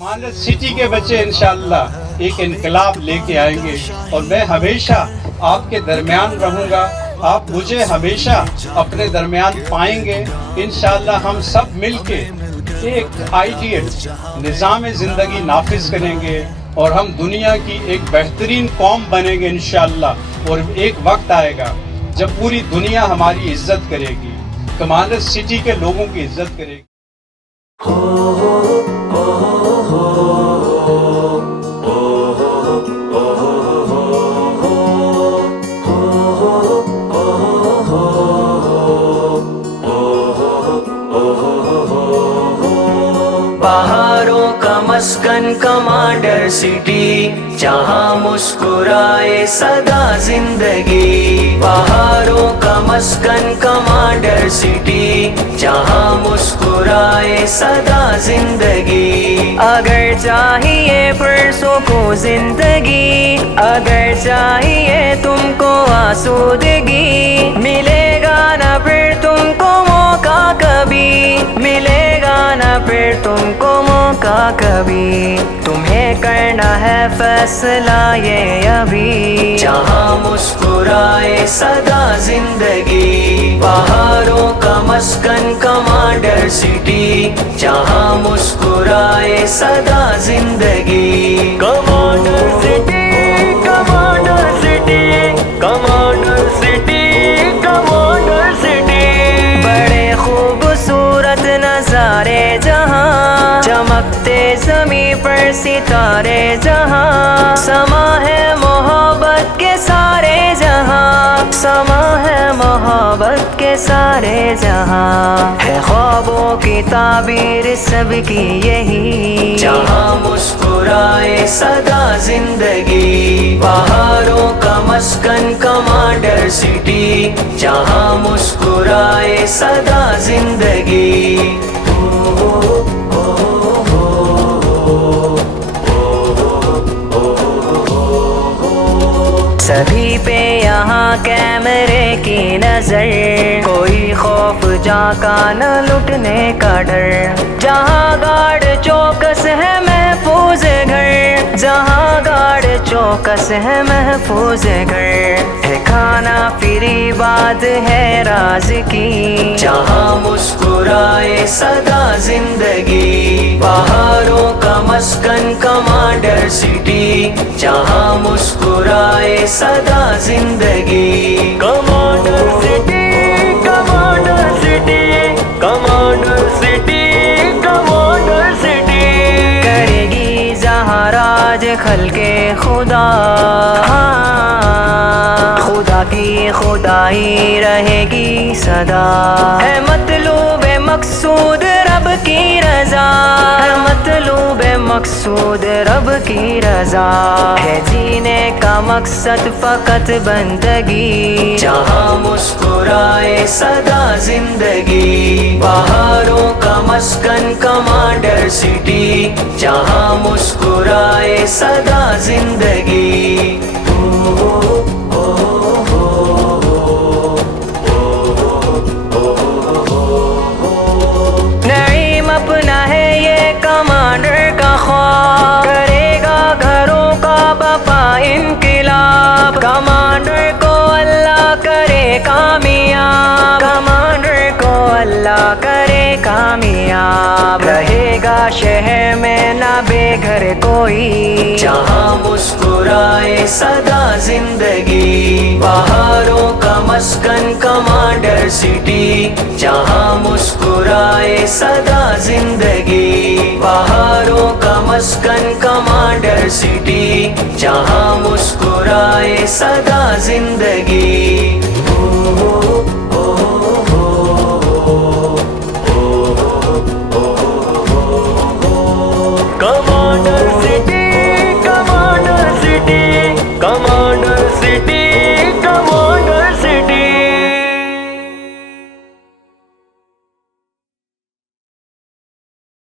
मानस city के बच्चे इंशाअल्लाह एक इनकलाब लेके आएंगे और मैं हमेशा आपके दरमियान रहूँगा, आप मुझे हमेशा अपने दरमियान पाएंगे। इंशाअल्लाह हम सब मिलके एक आइडियल निज़ाम ज़िंदगी नाफिज करेंगे और हम दुनिया की एक बेहतरीन कौम बनेंगे इंशाअल्लाह। और एक वक्त आएगा जब पूरी दुनिया हमारी इज्जत करेगी, कमांडर सिटी के लोगों की इज्जत करेगी। बहारों का मस्कन कमांडर सिटी, जहाँ मुस्कुराए सदा जिंदगी। बहारों का मस्कन कमांडर सिटी, जहाँ मुस्कुराए सदा जिंदगी। अगर चाहिए परसों को जिंदगी, अगर चाहिए तुमको आसूदगी, मिलेगा ना फिर तुमको मौका कभी, मिलेगा ना फिर तुमको मौका कभी। तुम्हें करना है फैसला ये अभी, जहाँ मुस्कुराए सदा जिंदगी। बहारों का मस्कन कमांडर सिटी, जहाँ मुस्कुराए सदा जिंदगी। Commander city, commander city, commander city, commander city. बड़े खूबसूरत नजारे जहाँ, चमकते ज़मीं पर सितारे जहाँ, समा है मोहब्बत के सारे जहाँ, समा है मोहब्बत के सारे जहाँ। है ख्वाबों की ताबीर सबकी यही, जहाँ मुस्कुराए सदा जिंदगी। बहारों का मस्कन कमांडर सिटी, जहाँ मुस्कुराए सदा जिंदगी। सभी पे यहाँ कैमरे की नजर, कोई खौफ जाका न लुटने का डर। जहाँ गार्ड चौकस है महफूज घर, जहाँ गार्ड चौकस है महफूज घर। है खाना फ्री बात है राज की, जहाँ मुस्कुराए सदा जिंदगी। बहारों का मस्कन कमांडर सिटी, जहाँ मुस्कुराए सदा जिंदगी। Commander city, commander city, commander city, commander city. करेगी जहाँ राज खल्के खुदा, खुदा की खुदाई रहेगी सदा। है मतलूब मकसूद रब की रजा, है मतलूब मकसूद रब की रजा। है जीने का मकसद फकत बंदगी, जहाँ मुस्कुराए सदा जिंदगी। बहारों का मस्कन कमांडर सिटी, जहाँ मुस्कुराए सदा जिंदगी। नईम अपना है ये कमांडर का ख्वाब, करेगा घरों का बपा इनकलाब। कमांडर को अल्लाह करे कामयाब, कमांडर को अल्लाह करे कामयाब। रहेगा शहर में ना बेघर कोई, जहाँ मुस्कुराए सदा जिंदगी। बहारों का मस्कन कमांडर सिटी, जहाँ मुस्कुराए सदा जिंदगी। बहारों का मस्कन कमांडर सिटी, जहाँ मुस्कुराए सदा जिंदगी।